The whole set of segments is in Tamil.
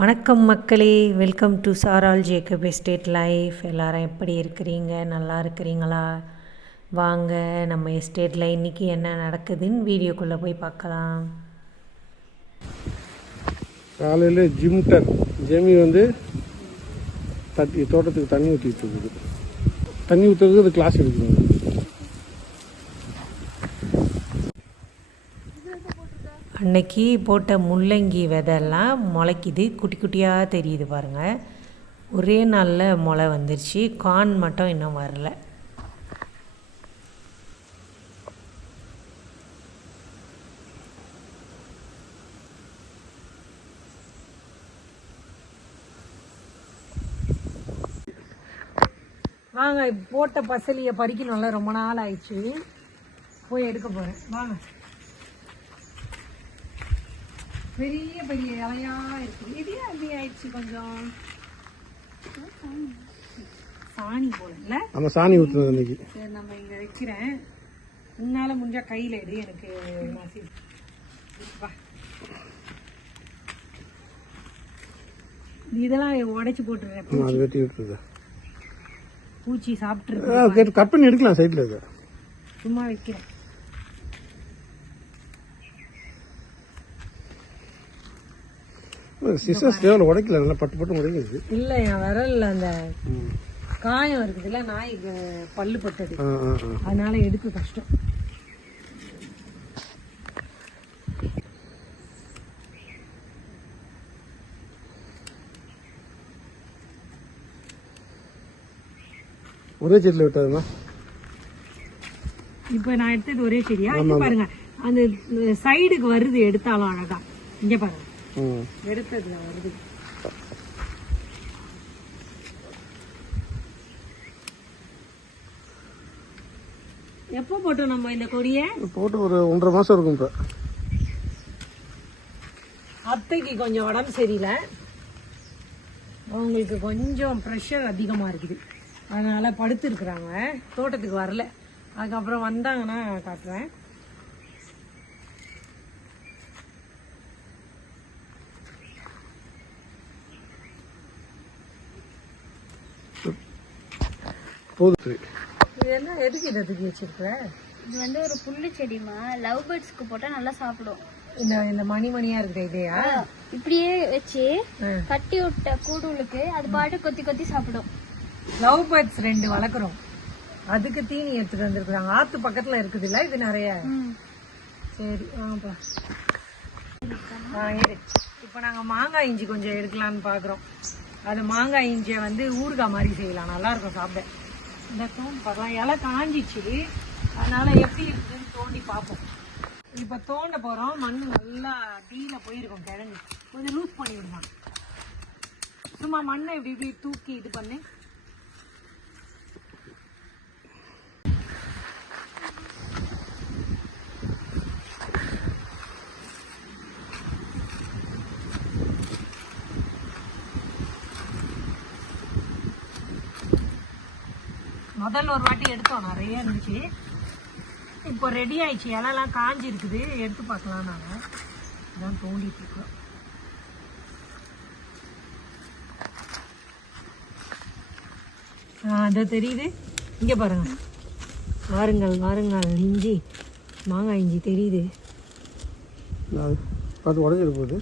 வணக்கம் மக்களே வெல்கம் டு சாரால் ஜேக்கப் எஸ்டேட் லைஃப். எல்லாரும் எப்படி இருக்கிறீங்க? நல்லா இருக்கிறீங்களா? வாங்க நம்ம எஸ்டேட்டில் இன்றைக்கி என்ன நடக்குதுன்னு வீடியோக்குள்ளே போய் பார்க்கலாம். காலையில் ஜிம்டர் ஜெமி வந்து தட்டி தோட்டத்துக்கு தண்ணி ஊற்றிட்டு இருக்குது. தண்ணி ஊற்றுறதுக்கு அது கிளாஸ் எடுக்கணும். அன்னைக்கு போட்ட முள்ளங்கி விதெல்லாம் முளைக்குது. குட்டி குட்டியாக தெரியுது பாருங்கள் ஒரே நாளில் முளை வந்துருச்சு. கான் மட்டும் இன்னும் வரல. வாங்க போட்ட பசலியை பறிக்கணும்ல. ரொம்ப நாள் ஆயிடுச்சு. போய் எடுக்க போகிறேன் வாங்க. பெரிய பெரிய இலையா இருக்கு இது ஏன் அப்படி ஆயிடுச்சு கொஞ்சம்? சாணி போடல. நம்ம சாணி ஊற்றுனது அன்னைக்கு. சரி நம்ம இங்க வைக்கிறேன். உன்னால முடிஞ்சா கையில எடு எனக்கு மசி. வா. இதெல்லாம் உடைச்சு போட்டுறேன் ஆமா, அது வெட்டி விட்டுருது. பூச்சி சாப்பிட்டுருக்கு. கட் பண்ணி எடுக்கலாம் சைடில் இது. சும்மா வைக்கிறேன். சிசர்ஸ் தேவையில்ல உடைக்கல நல்லா பட்டு பட்டு உடைக்குது இல்ல என் விரல்ல அந்த. காயம் இருக்குதுல்ல நாய்க்கு பல்லு பட்டது. அதனால எடுக்க கஷ்டம். ஒரே செடியில் விட்டதுமா இப்போ நான் எடுத்தது ஒரே செடியா? பாருங்க. அந்த சைடுக்கு வருது எடுத்தாலும் அழகா. இங்க பாருங்க. எடுத்ததுல வருது. எப்போ போட்டோம் நம்ம இந்த கொடிய? போட்டு ஒரு ஒன்றரை மாதம் இருக்கும் இப்போ. அத்தைக்கு கொஞ்சம் உடம்பு சரியில்லை. அவங்களுக்கு கொஞ்சம் ப்ரெஷர் அதிகமாக இருக்குது. அதனால படுத்து இருக்கிறாங்க தோட்டத்துக்கு வரல. அதுக்கப்புறம் வந்தாங்கன்னா காட்டுறேன். போதும். இது என்ன எதுக்கு இதை தூக்கி வச்சிருக்கிற இது வந்து ஒரு புல்லு செடிமா லவ் பேர்ட்ஸ்க்கு போட்டா நல்லா சாப்பிடும். இந்த இந்த மணி மணியா இருக்கிற இதையா? இப்படியே வச்சு. கட்டி விட்ட கூடுகளுக்கு அது பாட்டு கொத்தி கொத்தி சாப்பிடும். லவ் பேர்ட்ஸ் ரெண்டு வளர்க்குறோம். அதுக்கு தீனி எடுத்துட்டு வந்திருக்கிறாங்க. ஆத்து பக்கத்துல இருக்குது இல்ல இது நிறைய. சரி ஆப்பா ஆ இரு. இப்போ நாங்க மாங்காய் இஞ்சி கொஞ்சம் எடுக்கலாம்னு பாக்குறோம். அது மாங்காய் இஞ்சியை வந்து ஊறுகாய் மாதிரி செய்யலாம். நல்லா இருக்கும் சாப்பிட. இந்த தூண் பார்க்கலாம் இலை காஞ்சிச்சு. அதனால எப்படி இருக்குதுன்னு தோண்டி பார்ப்போம். இப்போ தோண்ட போறோம். மண் நல்லா டீல போயிருக்கும் கிழங்கு. கொஞ்சம் லூஸ் பண்ணி விடுவாங்க சும்மா மண்ணை இப்படி இப்படி தூக்கி இது பண்ணு. முதல்ல ஒரு வாட்டி எடுத்தோம் நிறைய இருந்துச்சு. இப்போ ரெடி ஆயிடுச்சு. இலைலாம் காஞ்சி இருக்குது எடுத்து பார்க்கலாம் நாங்கள் இதான் தோண்டிட்டு இருக்கோம். ஆ அது தெரியுது. இங்கே பாருங்க. வாருங்கள் வாருங்கள். இஞ்சி மாங்காய் இஞ்சி தெரியுது. அது உடஞ்சிட போகுது.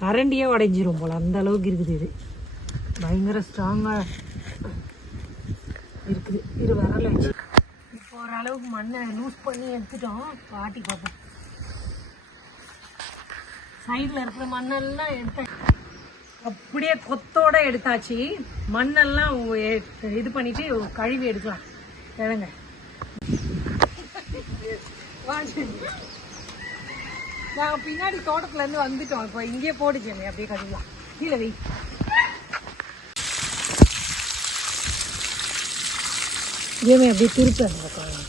கரண்டியே உடைஞ்சிரும் போல. அந்த அளவுக்கு இருக்குது இது. பயங்கர ஸ்ட்ராங்காக இருக்குது. இரு வரல இப்போ ஓரளவுக்கு மண்ணை லூஸ் பண்ணி எடுத்துட்டோம். பாட்டி பார்ப்போம் சைடில் இருக்கிற மண்ணெல்லாம் எடுத்த அப்படியே கொத்தோட எடுத்தாச்சு. மண்ணெல்லாம் இது பண்ணிட்டு கழுவி எடுக்கலாம். கிழங்க நாங்கள் பின்னாடி தோட்டத்துலேருந்து வந்துட்டோம். இப்போ இங்கேயே போடுச்சேன் அப்படியே கழுவலாம். கீழே வை. ये मैं अभी तुर पर रखा हूँ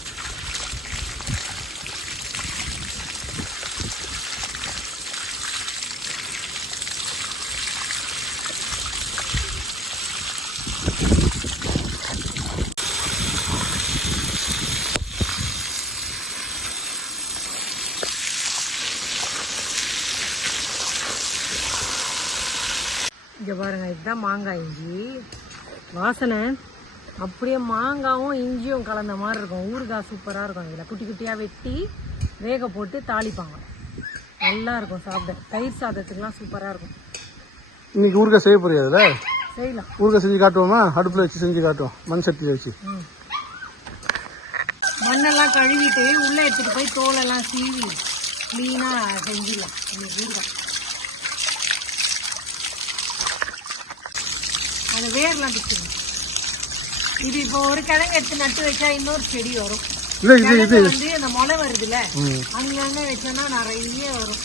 जबारा एकदम मांगा है जी है। அப்படியே மாங்காவும் இஞ்சியும் கலந்த மாதிரி இருக்கும். ஊறுகாய் சூப்பராக இருக்கும் இதில். குட்டி குட்டியாக வெட்டி வேக போட்டு தாளிப்பாங்க. நல்லா இருக்கும் சாப்பிட. தயிர் சாதத்துக்குலாம் சூப்பராக இருக்கும். இன்னைக்கு ஊறுகாய் செய்ய போறியா அதுல செய்யலாம். ஊறுகாய் செஞ்சு காட்டுவோமா? அடுப்புல வச்சு செஞ்சு காட்டுவோம். மண் சட்டியில வச்சு. மண்ணெல்லாம் கழுவிட்டு உள்ளே எடுத்துட்டு போய் தோலெல்லாம் சீவி க்ளீனாக செஞ்சிடலாம். இன்னைக்கு ஊறுகாய். அந்த வேர்லாம் பிடிச்சிடும் இது இப்போ ஒரு கிழங்கு எடுத்து நட்டு வச்சா இன்னொரு செடி வரும் இல்ல இது இது வந்து அந்த முளை வருதுல்ல ம். அங்கங்க வச்சோன்னா நிறைய வரும்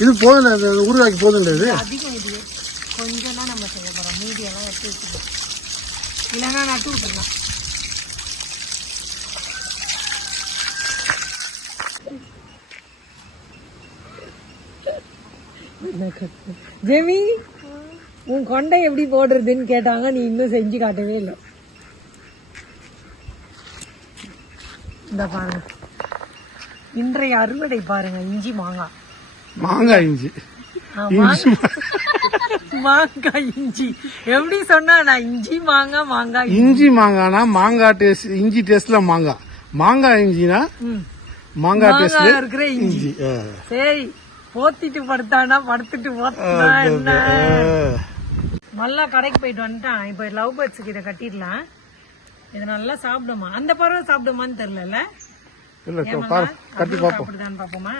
இது போதும் இந்த ஊறுகாய்க்கு போதும் இது அதிகம் இது கொஞ்சம் தான் நம்ம செய்ய போறோம் மீடியெல்லாம் எடுத்து வச்சுக்கணும் இல்லைன்னா நட்டு விட்டுருலாம் ஜெமி உன் கொண்டை எப்படி போடுறதுன்னு கேட்டாங்க. நீ இன்னும் செஞ்சு காட்டவே இல்லை. இந்த பாருங்க. இன்றைய அறுவடை பாருங்க. இஞ்சி மாங்காய் மாங்காய் இஞ்சி. மாங்காய் இஞ்சி. எப்படி சொன்னா நான் இஞ்சி மாங்காய் மாங்காய் இஞ்சி. மாங்கானா? மாங்காய் டேஸ்ட் இஞ்சி டேஸ்ட்ல மாங்காய் மாங்காய் இஞ்சினா. மாங்காய் டேஸ்ட்ல இருக்கிற இஞ்சி. சரி போத்திட்டு படுத்தானா? படுத்துட்டு போத்தா என்ன? நல்லா கடைக்கு போயிட்டு வந்துட்டான். இப்போ லவ் பேர்ட்ஸுக்கு இதை கட்டிடலாம். இது நல்லா சாப்பிடுமா? அந்த பறவை சாப்பிடுமான்னு தெரியல இல்ல கட்டி பார்ப்போம் பாப்போமா.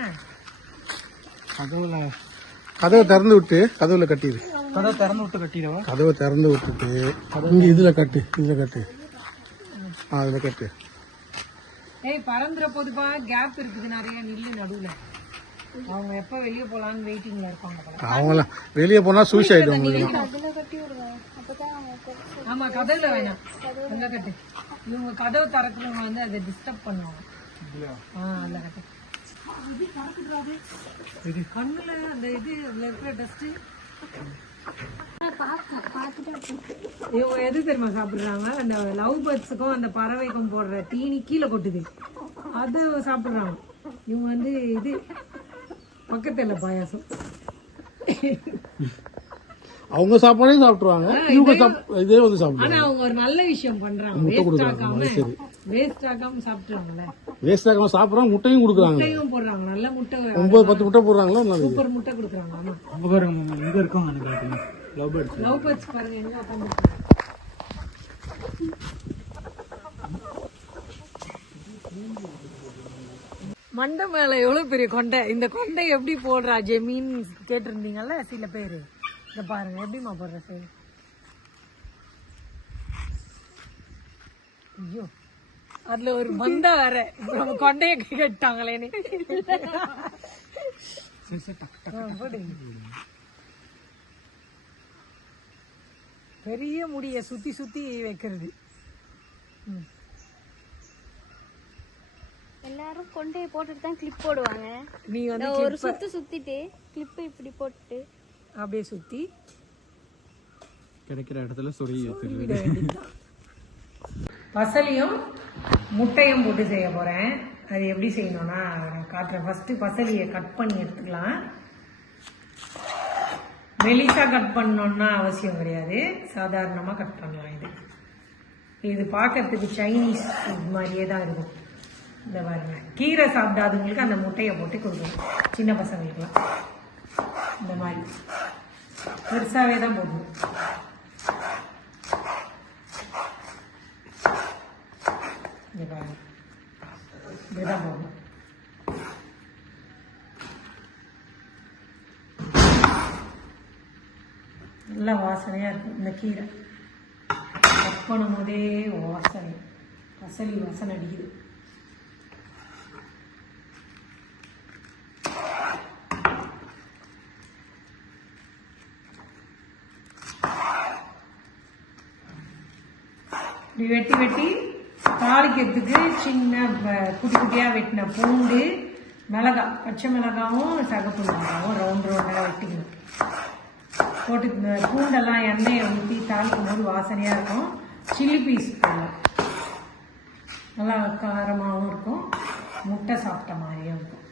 கதவுல கதவை திறந்து விட்டு கதவுல கட்டிடு. கதவை திறந்து விட்டு கட்டிடவா? கதவை திறந்து விட்டுட்டு இங்க இதுல கட்டு இதுல கட்டு. ஆ இதுல கட்டு. ஏய் பறந்துற போதுப்பா. கேப் இருக்குது நிறைய நில்லு நடுவுல. அவங்க எப்ப வெளிய போலான்னு வெயிட்டிங்ல இருப்பாங்க அவங்களாம் வெளியே போனா சூஸ் ஆயிடும் உங்களுக்கு. அதுல கட்டி விடுவேன் அப்பதான் அவங்க ஆமா கதவுல வேணாம். அங்க கட்டு. இவங்க கதவு திறக்கிறவங்க வந்து அதை டிஸ்டர்ப் பண்ணுவாங்க. ஆ அதுல கட்டு. கண்ணுல அந்த இது அதுல இருக்கிற டஸ்ட் இவங்க எது தெரியுமா சாப்பிடுறாங்க? அந்த லவ் பேர்ட்ஸுக்கும் அந்த பறவைக்கும் போடுற தீனி கீழே கொட்டுது. அது சாப்பிடுறாங்க. இவங்க வந்து இது பக்கத்துல பாயாசம். அவங்க சாப்பாடே சாப்பிட்டுருவாங்க. இவங்க சாப்- இதே வந்து சாப்பிடுவாங்க. ஆனா அவங்க ஒரு நல்ல விஷயம் பண்றாங்க. வேஸ்ட் ஆக்காம வேஸ்ட் ஆக்காம சாப்பிட்டுறாங்கல்ல. வேஸ்ட் ஆகாம சாப்பிட்றாங்க முட்டையும் கொடுக்குறாங்க. முட்டையும் போடுறாங்க. நல்ல முட்டை ஒன்பது பத்து முட்டை போடுறாங்களா நல்லது சூப்பர் முட்டை கொடுக்குறாங்க. ஆமா. அங்க பாருங்க இருக்கோம் எனக்கு லவ் பேர்ட்ஸ் லவ் பேர்ட்ஸ் பாருங்க எங்க உட்காந்து மண்டை மேல எவ்வளவு பெரிய கொண்டை? இந்த கொண்டை எப்படி போடுறா ஜெமீன் கேட்டிருந்தீங்கல்ல சில பேரு? இத பாருங்க எப்படிமா போடுற சரி ஐயோ அதுல ஒரு மந்தா வேற. நம்ம கொண்டைய கேட்டாங்களேன்னு ஆ, போடு. பெரிய முடிய சுத்தி சுத்தி வைக்கிறது. ம். கொண்டைய போட்டுட்டு தான் கிளிப் போடுவாங்க. நீ வந்து ஒரு சுத்து சுத்திட்டு கிளிப் இப்படி போட்டுட்டு அப்படியே சுத்தி. கிடைக்கிற இடத்துல வேண்டியதுதான். பசலியும் முட்டையும் போட்டு செய்ய போறேன். அது எப்படி செய்யணும்னா நான் காட்டுறேன். ஃபர்ஸ்ட் பசலியை கட் பண்ணி எடுத்துக்கலாம். மெலிசா கட் பண்ணணும்னா அவசியம் கிடையாது. சாதாரணமா கட் பண்ணலாம் இது. இது பார்க்கறதுக்கு சைனீஸ் food மாதிரியே தான் இருக்கும். இந்த பாருங்க. கீரை சாப்பிடாதவங்களுக்கு அந்த முட்டையை போட்டு கொடுக்கணும். சின்ன பசங்களுக்குலாம் இந்த மாதிரி. பெருசாகவே தான் போடணும். இந்த பாருங்க. இப்படிதான் போடணும். நல்லா வாசனையாக இருக்கும் இந்த கீரை. கட் பண்ணும் போதே வாசனை. பசலி வாசனை அடிக்குது. இப்படி வெட்டி வெட்டி தாளிக்கிறதுக்கு சின்ன குட்டி குட்டியாக வெட்டின பூண்டு மிளகாய் பச்சை மிளகாவும் சகப்பு மிளகாவும் ரவுண்ட் ரவுண்டாக வெட்டிக்கணும். போட்டு இந்த பூண்டெல்லாம் எண்ணெயை ஊற்றி தாளிக்கும் போது வாசனையாக இருக்கும். சில்லி பீஸ் போடலாம். நல்லா காரமாகவும் இருக்கும். முட்டை சாப்பிட்ட மாதிரியும் இருக்கும்.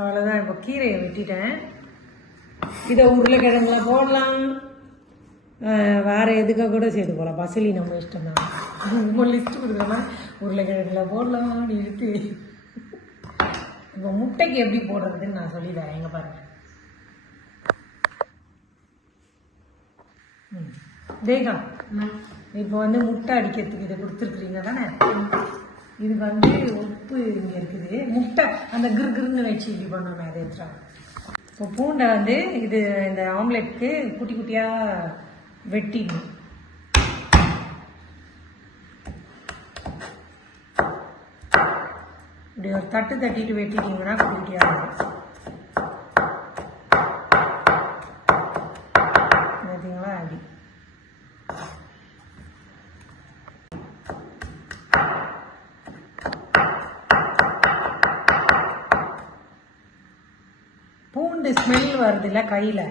அவ்வளோதான் இப்போ கீரையை வெட்டிட்டேன். இதை உருளைக்கிழங்குல போடலாம். அஹ் வேற எதுக்காக கூட சேர்த்து போகலாம் பசலி நம்ம இஷ்டம் தான் நம்ம லிஸ்ட் கொடுக்குறோம்னா உருளைக்கிழங்குல போடலாம்னு இருக்கு இப்போ முட்டைக்கு எப்படி போடுறதுன்னு நான் சொல்லிடுறேன். எங்க பாருங்க. ம். தேகா இப்போ வந்து முட்டை அடிக்கிறதுக்கு இதை கொடுத்துருக்குறீங்க தானே? இது வந்து உப்பு இங்கே இருக்குது. முட்டை அந்த கிருகிருன்னு வச்சு இப்படி பண்ணுவேன் அதை எடுத்துறாங்க இப்போ பூண்டை வந்து இது இந்த ஆம்லெட்டுக்கு குட்டி குட்டியாக வெட்டிடணும். இப்படி ஒரு தட்டு தட்டிட்டு வெட்டிட்டீங்கன்னா குட்டி குட்டியாக இருக்கும் பார்த்தீங்களா அப்படி பூண்டு ஸ்மெல் வருது இல்லை கையில்.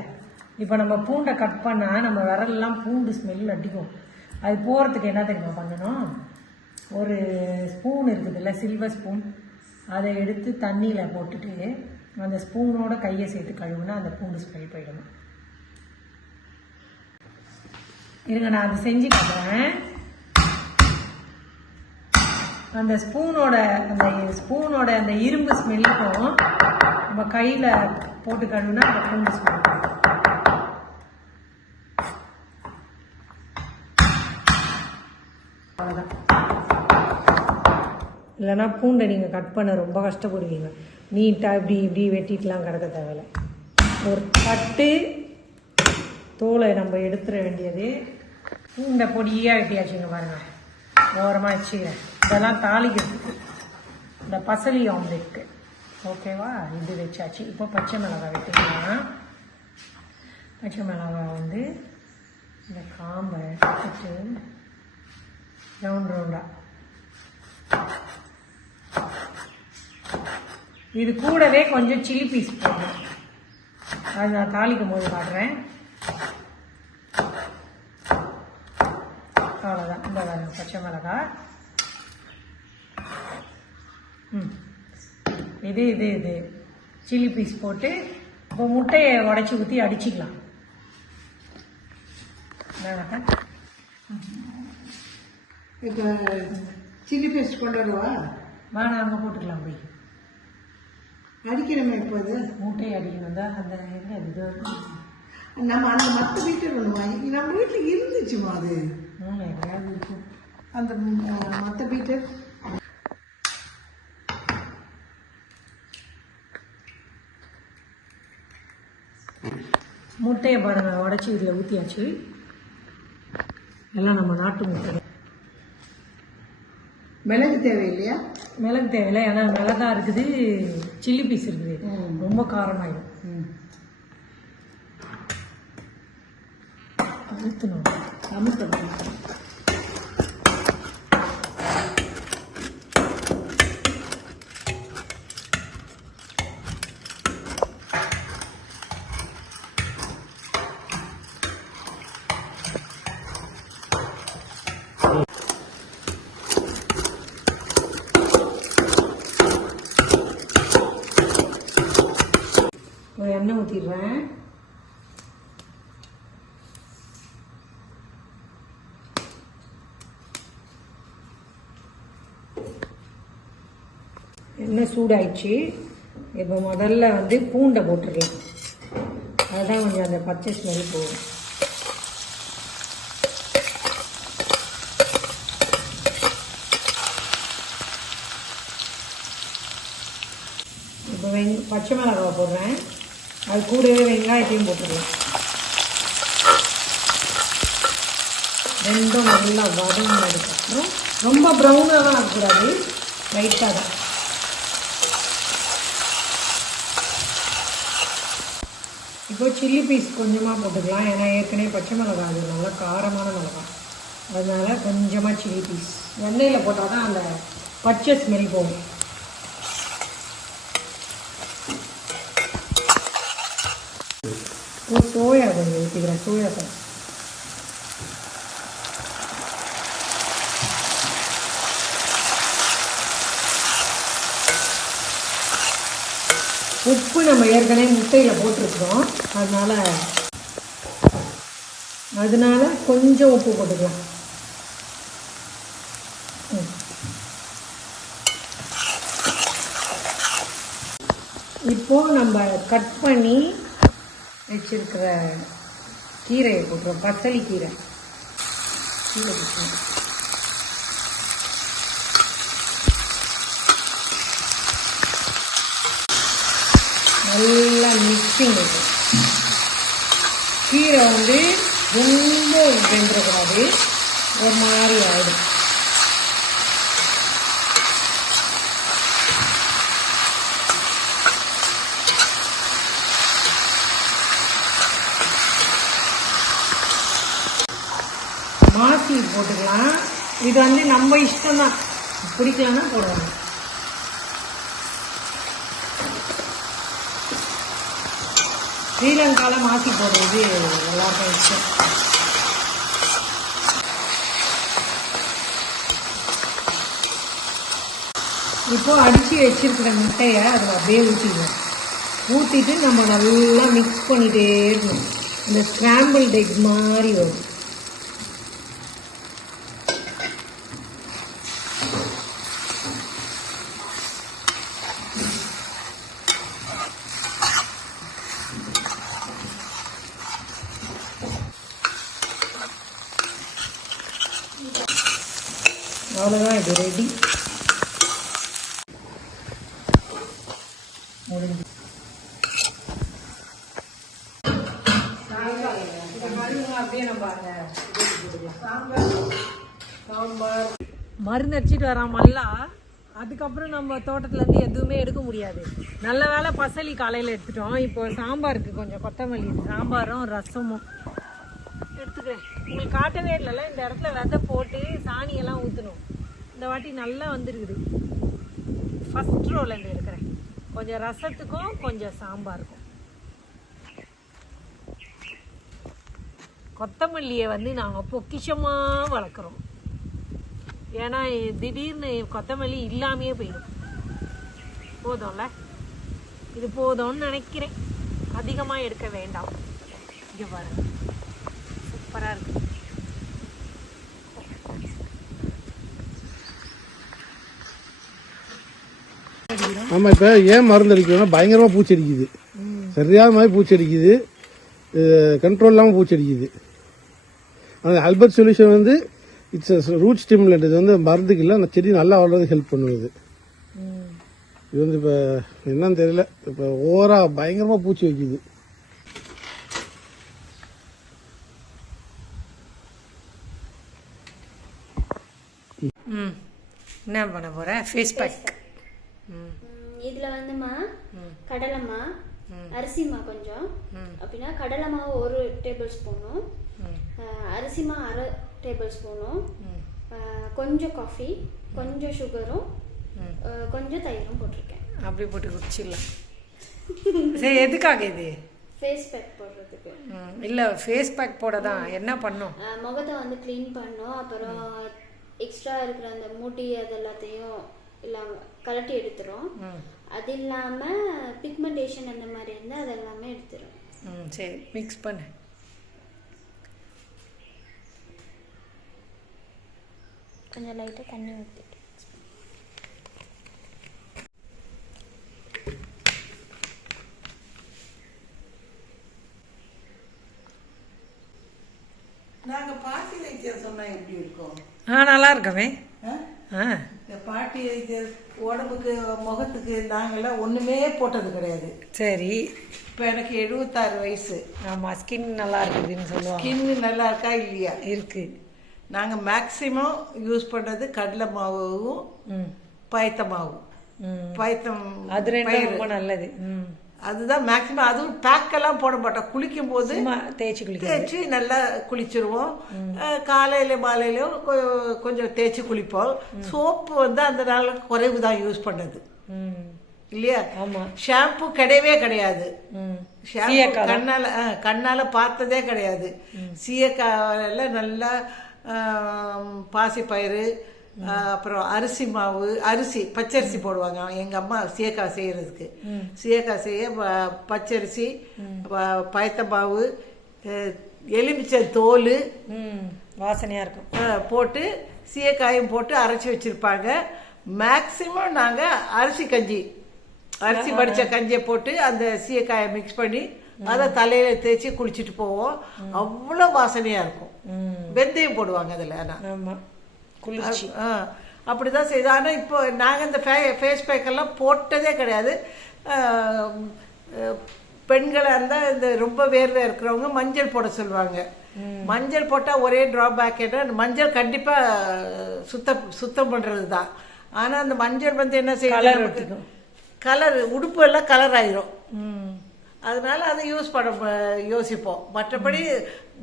இப்போ நம்ம பூண்டை கட் பண்ணால் நம்ம விரலெல்லாம் பூண்டு ஸ்மெல் அடிக்கும். அது போகிறதுக்கு என்ன தெரியுமா பண்ணணும்? ஒரு ஸ்பூன் இருக்குதுல்ல சில்வர் ஸ்பூன் அதை எடுத்து தண்ணியில் போட்டுட்டு அந்த ஸ்பூனோட கையை சேர்த்து கழுவுனா அந்த பூண்டு ஸ்மெல் போயிடும். இருங்க நான் அதை செஞ்சு காட்டுறேன். அந்த ஸ்பூனோட அந்த ஸ்பூனோட அந்த இரும்பு ஸ்மெல்லுக்கும் நம்ம கையில் போட்டு கழுவுனா அந்த பூண்டு ஸ்மெல் அவ்வளோதான் இல்லைன்னா பூண்டை நீங்கள் கட் பண்ண ரொம்ப கஷ்டப்படுவீங்க. நீட்டாக இப்படி இப்படி வெட்டிட்டுலாம் கிடக்க தேவையில்ல. ஒரு தட்டு தோலை நம்ம எடுத்துட வேண்டியது பூண்டை பொடியாக வெட்டியாச்சுங்க பாருங்கள் ஓரமாக வச்சுக்கிறேன். இதெல்லாம் தாளிக்கிறதுக்கு. இந்த பசலி ஆம்லெட்க்கு ஓகேவா இது வச்சாச்சு. இப்போ பச்சை மிளகாய் வெட்டிக்கலாம் பச்சை மிளகாய் வந்து இந்த காம்பை எடுத்துட்டு ரவுண்ட் ரவுண்டாக இது கூடவே கொஞ்சம் சில்லி பீஸ் போடணும். அது நான் தாளிக்கும் போது காட்டுறேன். அவ்வளோதான் இந்த பச்சை மிளகாய். ம். இது இது இது. சில்லி பீஸ் போட்டு இப்போ முட்டையை உடச்சி ஊற்றி அடிச்சிக்கலாம். இப்போ சில்லி பேஸ்ட் கொண்டு வரவா? வேணாம் அங்கே போட்டுக்கலாம் போய். அடிக்கிறோமே இப்போ அது? முட்டையை அடிக்கணும். தான் அந்த என்ன இது. நம்ம அந்த மற்ற வீட்டில் ஒன்று வாங்கி நம்ம வீட்டில் இருந்துச்சுமா அது? எங்கேயாவது இருக்கும். அந்த மற்ற பீட்டர் முட்டையை பாருங்க உடச்சி இதில் ஊற்றியாச்சு எல்லாம் நம்ம நாட்டு முட்டை. மிளகு தேவையில்லையா? மிளகு தேவையில்லை ஏன்னா மிளகா இருக்குது சில்லி பீஸ் இருக்குது. ரொம்ப காரமாயிடும் ம். ஊற்றணும் அமுத்தம் ஒரு எண்ணெய் ஊற்றிடுறேன் எண்ணெய் சூடாயிடுச்சு. இப்போ முதல்ல வந்து பூண்டை போட்டுடலாம். அதுதான் கொஞ்சம் அந்த பச்சை ஸ்மெல் போகும். இப்போ வெங் பச்சை மிளகாய் போடுறேன். அது கூடவே வெங்காயத்தையும் போட்டுடலாம். ரெண்டும் நல்லா வதங்கினதுக்கப்புறம் ரொம்ப ப்ரௌனாக இருக்கக்கூடாது லைட்டாக தான். இப்போ சில்லி பீஸ் கொஞ்சமாக போட்டுக்கலாம். ஏன்னா ஏற்கனவே பச்சை மிளகாய் அது நல்லா காரமான மிளகாய். அதனால் கொஞ்சமாக சில்லி பீஸ் எண்ணெயில் போட்டால் தான் அந்த பச்சை ஸ்மெல் போகும். இப்போ சோயா கொஞ்சம் ஊற்றிக்கிறேன் சோயா சாஸ் உப்பு நம்ம ஏற்கனவே முட்டையில் போட்டிருக்கிறோம். அதனால் அதனால் கொஞ்சம் உப்பு போட்டுக்கலாம். ம். நம்ம கட் பண்ணி வச்சிருக்கிற கீரையை போட்டுருவோம். பசலி கீரை. கீரை நல்லா மிக்சிங் இருக்கும் கீரை வந்து ரொம்ப வெந்துடக்கூடாது ஒரு மாதிரி ஆகிடும் மாசி போட்டுக்கலாம். இது வந்து நம்ம இஷ்டம் தான் பிடிக்கலன்னா போடலாம். ஸ்ரீலங்காவில் மாற்றி போடுறது நல்லா இஷ்டம். இப்போ அடித்து வச்சிருக்கிற முட்டையை அதில் அப்படியே ஊற்றிடுவோம் ஊற்றிட்டு நம்ம நல்லா மிக்ஸ் பண்ணிகிட்டே இருக்கணும். இந்த ஸ்க்ராம்பிள் எக் மாதிரி வரும். அவ்வளோதான் இது ரெடி முடிஞ்சு சாம்பார் மருந்து அடிச்சிட்டு வராமல்லா அதுக்கப்புறம் நம்ம தோட்டத்துல இருந்து எதுவுமே எடுக்க முடியாது. நல்ல வேளை பசலி காலையில எடுத்துட்டோம். இப்போ சாம்பாருக்கு கொஞ்சம் கொத்தமல்லி சாம்பாரும் ரசமும். எடுத்துக்கிறேன். உங்களுக்கு காட்டவே இல்லைல்ல இந்த இடத்துல விதை போட்டு சாணியெல்லாம் ஊற்றணும் இந்த வாட்டி நல்லா வந்துருக்குது. ஃபஸ்ட் ரோலேருந்து எடுக்கிறேன். கொஞ்சம் ரசத்துக்கும் கொஞ்சம் சாம்பாருக்கும். கொத்தமல்லியை வந்து நாங்கள் பொக்கிஷமாக வளர்க்குறோம். ஏன்னா திடீர்னு கொத்தமல்லி இல்லாமையே போயிடும். போதும்ல? இது போதும்னு நினைக்கிறேன். அதிகமாக எடுக்க வேண்டாம். இங்கே பாருங்க. சூப்பராக இருக்குது நம்ம இப்போ ஏன் மருந்து அடிக்கிறோம்னா பயங்கரமாக பூச்சி அடிக்குது சரியான மாதிரி பூச்சி அடிக்குது கண்ட்ரோல் இல்லாமல் பூச்சி அடிக்குது அந்த அல்பர்ட் சொல்யூஷன் வந்து இட்ஸ் ரூட் ஸ்டிமுலண்ட் இது வந்து மருந்துக்கு இல்லை அந்த செடி நல்லா வளர்றது ஹெல்ப் பண்ணுது. இது வந்து இப்போ என்னன்னு தெரியல. இப்போ ஓவராக பயங்கரமாக பூச்சி வைக்குது. என்ன பண்ண போகிறேன் ஃபேஸ் பேக் இதுல வந்துமா கடலைமா அரிசிமா கொஞ்சம். அப்படின்னா கடலை மாவு ஒரு டேபிள் ஸ்பூனும் அரிசிமா அரை டேபிள் ஸ்பூனும் கொஞ்சம் காஃபி கொஞ்சம் சுகரும் கொஞ்சம் தயிரும் போட்டிருக்கேன். அப்படி போட்டு குடிச்சிடலாம். சரி எதுக்காக இது? ஃபேஸ் பேக் போடுறதுக்கு. இல்லை ஃபேஸ் பேக் போட தான் என்ன பண்ணும்? முகத்தை வந்து க்ளீன் பண்ணோம். அப்புறம் எக்ஸ்ட்ரா இருக்கிற அந்த முடி அது எல்லாத்தையும் இல்லாம கலட்டி எடுத்துரும். அது இல்லாம பிக்மெண்டேஷன் அந்த மாதிரி இருந்தால் அது எல்லாமே எடுத்துரும். ம் சரி. மிக்ஸ் பண்ணு. கொஞ்சம் லைட்டாக தண்ணி ஊற்றிட்டு நாங்க பாட்டி வைத்தியம் சொன்னா எப்படி இருக்கும்? ஆ நல்லா இருக்கவே ஆ? இந்த பாட்டி உடம்புக்கு முகத்துக்கு நாங்கெல்லாம் ஒண்ணுமே போட்டது கிடையாது. சரி. இப்போ எனக்கு எழுபத்தாறு வயசு. ஆமாம் ஸ்கின் நல்லா இருக்குதுன்னு சொல்லுவாங்க. ஸ்கின் நல்லா இருக்கா இல்லையா? இருக்கு. நாங்க மேக்சிமம் யூஸ் பண்றது கடலை மாவும் ம். பயத்த மாவும் பயத்தம் அது. ரொம்ப நல்லது. ம். அதுதான் மேக்சிமம் அதுவும் பேக்கெல்லாம் போட மாட்டோம். குளிக்கும் போது தேய்ச்சி குளிக்க தேய்ச்சி நல்லா குளிச்சிருவோம். காலையில மாலையிலும் கொ- கொஞ்சம் தேய்ச்சி குளிப்போம். சோப்பு வந்து அந்த நாள் குறைவு தான் யூஸ் பண்ணது. இல்லையா? ஆமா. ஷாம்பு கிடையவே கிடையாது. ஷாம்பு கண்ணால கண்ணால பார்த்ததே கிடையாது. சீயக்காயில நல்லா பாசிப்பயிறு அப்புறம் அரிசி மாவு அரிசி பச்சரிசி போடுவாங்க. எங்கள் அம்மா சீயக்காய் செய்கிறதுக்கு சீயக்காய் செய்ய பச்சரிசி பயத்த மாவு எலுமிச்சை தோல் வாசனையாக இருக்கும். போட்டு சீயக்காயும் போட்டு அரைச்சி வச்சுருப்பாங்க. மேக்சிமம் நாங்கள் அரிசி கஞ்சி அரிசி வடித்த கஞ்சியை போட்டு அந்த சீயக்காயை மிக்ஸ் பண்ணி அதை தலையில தேய்ச்சி குளிச்சுட்டு போவோம். அவ்வளோ வாசனையாக இருக்கும். வெந்தயம் போடுவாங்க அதில் ஆனால் ஆமாம் குளிர்ச்சி. ஆ அப்படிதான் செய்யுது ஆனால் இப்போ நாங்கள் இந்த ஃபே ஃபேஸ் பேக்கெல்லாம் போட்டதே கிடையாது. ஆ, அஹ், பெண்களா இருந்தால் இந்த ரொம்ப வேர்வை இருக்கிறவங்க மஞ்சள் போட சொல்லுவாங்க. மஞ்சள் போட்டால் ஒரே ட்ராபேக் என்ன மஞ்சள் கண்டிப்பாக சுத்தம் சுத்தம் பண்ணுறது தான் ஆனால் அந்த மஞ்சள் வந்து என்ன செய்யும் கலர் உடுப்பு எல்லாம் கலர் ஆயிரும். ம். அதனால அதை யூஸ் பண்ண யோசிப்போம். மற்றபடி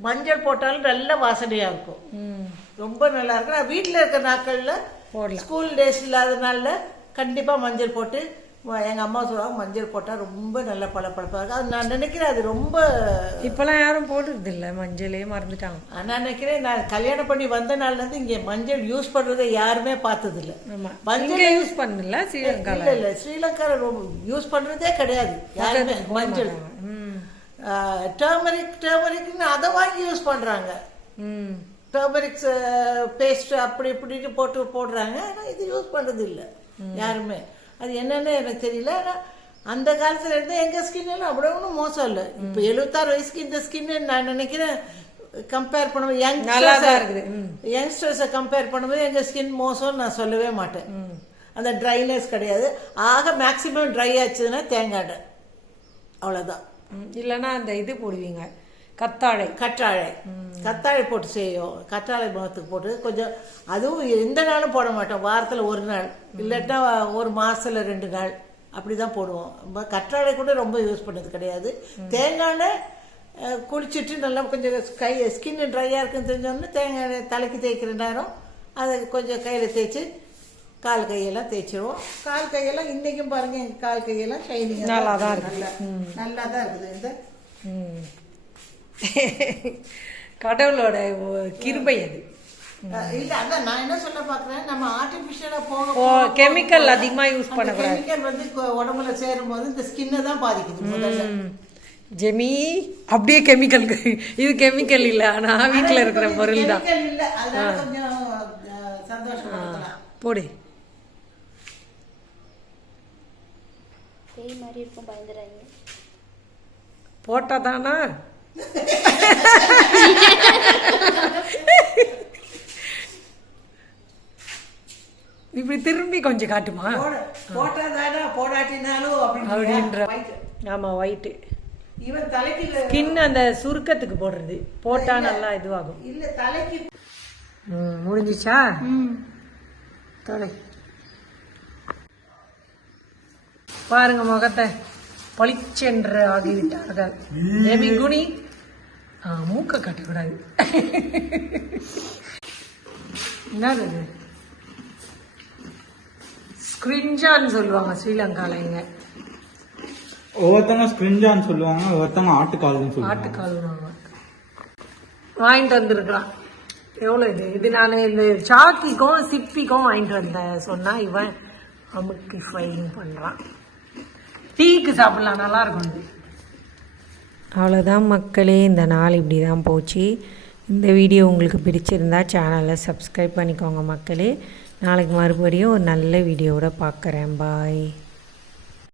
மஞ்சள் போட்டாலும் நல்ல வாசனையாக இருக்கும். ம். ரொம்ப நல்லா இருக்கும் நான் வீட்டில் இருக்கிற நாட்களில் ஸ்கூல் டேஸ் இல்லாத நாளில் கண்டிப்பாக மஞ்சள் போட்டு ம- எங்க அம்மா சொல்லுவாங்க மஞ்சள் போட்டால் ரொம்ப நல்ல பளபளப்பாக இருக்கும் அது நான் நினைக்கிறேன் அது ரொம்ப இப்போலாம் யாரும் போடுறது இல்லை. மஞ்சளே மறந்துட்டாங்க. நான் நினைக்கிறேன் நான் கல்யாணம் பண்ணி வந்த நாள்லேருந்து இங்கே மஞ்சள் யூஸ் பண்ணுறதை யாருமே பார்த்ததில்ல. மஞ்சள் யூஸ் பண்ணல ஸ்ரீலங்காவில் இல்லை இல்லை ஸ்ரீலங்காவில் ரொம்ப யூஸ் பண்ணுறதே கிடையாது. யாருமே மஞ்சள். ம். டர்மரிக் டர்மரிக்னு அதை வாங்கி யூஸ் பண்ணுறாங்க ம். டர்மரிக் பேஸ்ட் அப்படி இப்படின்னு போட்டு போடுறாங்க. ஆனால் இது யூஸ் பண்ணுறது இல்லை யாருமே. அது என்னன்னு எனக்கு தெரியல. ஆனால் அந்த காலத்துல இருந்து எங்கள் ஸ்கின் எல்லாம் அவ்வளோ ஒன்றும் மோசம் இல்லை. இப்போ எழுபத்தாறு வயசுக்கு இந்த ஸ்கின் நான் நினைக்கிறேன் கம்பேர் பண்ணும்போது நல்லா தான் யங்ஸ்டர்ஸை இருக்குது யங்ஸ்டர்ஸை கம்பேர் பண்ணும்போது எங்கள் ஸ்கின் மோசம்னு நான் சொல்லவே மாட்டேன். அந்த ட்ரைனஸ் கிடையாது. ஆக மேக்ஸிமம் ட்ரை ஆச்சுன்னா தேங்காய் அவ்வளோதான். இல்லைன்னா அந்த இது போடுவீங்க. கத்தாழை. கற்றாழை. கத்தாழை போட்டு செய்யும் கற்றாழை முகத்துக்கு போட்டு கொஞ்சம் அதுவும் எந்த நாளும் போட மாட்டோம். வாரத்தில் ஒரு நாள். இல்லாட்டா ஒரு மாசத்துல ரெண்டு நாள். அப்படி தான் போடுவோம் கற்றாழை கூட ரொம்ப யூஸ் பண்ணது கிடையாது. தேங்காய் குளிச்சுட்டு நல்லா கொஞ்சம் கை ஸ்கின் ட்ரையாக இருக்குன்னு தெரிஞ்சோடனே தேங்காய் தலைக்கு தேய்க்கிற நேரம் அதை கொஞ்சம் கையில் தேய்ச்சி கால் கையெல்லாம் தேய்ச்சிருவோம். கால் கையெல்லாம் இன்றைக்கும் பாருங்க எங்கள் கால் கையெல்லாம் ஷைனிங் நல்லா தான் இருக்கு. நல்லா நல்லா தான் இருக்குது. இந்த கடவுளோட கிருபை அது. இல்ல அதான் நான் என்ன சொல்ல பாக்குறேன் நம்ம ஆர்டிபிஷியலா போக ஓ கெமிக்கல் அதிகமாக யூஸ் பண்ணக்கூடாது. கெமிக்கல் வந்து உடம்புல சேரும் போது இந்த ஸ்கின்னை தான் பாதிக்குது. ஜெமி அப்படியே கெமிக்கல் இது கெமிக்கல் இல்லை ஆனால் வீட்டில் இருக்கிற பொருள் தான். கெமிக்கல் இல்ல அதனால கொஞ்சம் அஹ், சந்தோஷப்படுத்தலாம். போடு. பேய் இப்படி திரும்பி கொஞ்சம் காட்டுமா? போட. போட்டாதானே போடாட்டினாலும் அப்படின்ற. ஆமாம் ஒயிட்டு இவன் தலைக்கு ஸ்கின் அந்த சுருக்கத்துக்கு போடுறது. போட்டா நல்லா இதுவாகும். இல்ல தலைக்கு முடிஞ்சிச்சா? தொலை பாருங்க முகத்தை. பளிச்சென்று ஆகிவிட்டார்கள். ஆ மூக்க கட்டக்கூடாது என்னது? இது ஸ்கிரிஞ்சான்னு சொல்லுவாங்க ஸ்ரீலங்கால இங்க. ஒவ்வொருத்தவங்க ஸ்கிரிஞ்சான்னு சொல்லுவாங்க ஒவ்வொருத்தவங்க ஆட்டுக்கால்னு சொல்லுவாங்க. ஆட்டுக்கால் வாங்க வாங்கிட்டு வந்திருக்கிறான் எவ்வளோ இது? இது நான் இந்த சாக்கிக்கும் சிப்பிக்கும் வாங்கிட்டு வந்தேன். சொன்னா இவன் அமுக்கி ஃப்ரைங் பண்ணுறான் டீக்கு சாப்பிடலாம் நல்லா இருக்கும். இது அவ்வளோதான் மக்களே இந்த நாள் இப்படி தான் போச்சு. இந்த வீடியோ உங்களுக்கு பிடிச்சிருந்தா சேனலை சப்ஸ்கிரைப் பண்ணிக்கோங்க மக்களே. நாளைக்கு மறுபடியும் ஒரு நல்ல வீடியோவோட பார்க்குறேன் பாய்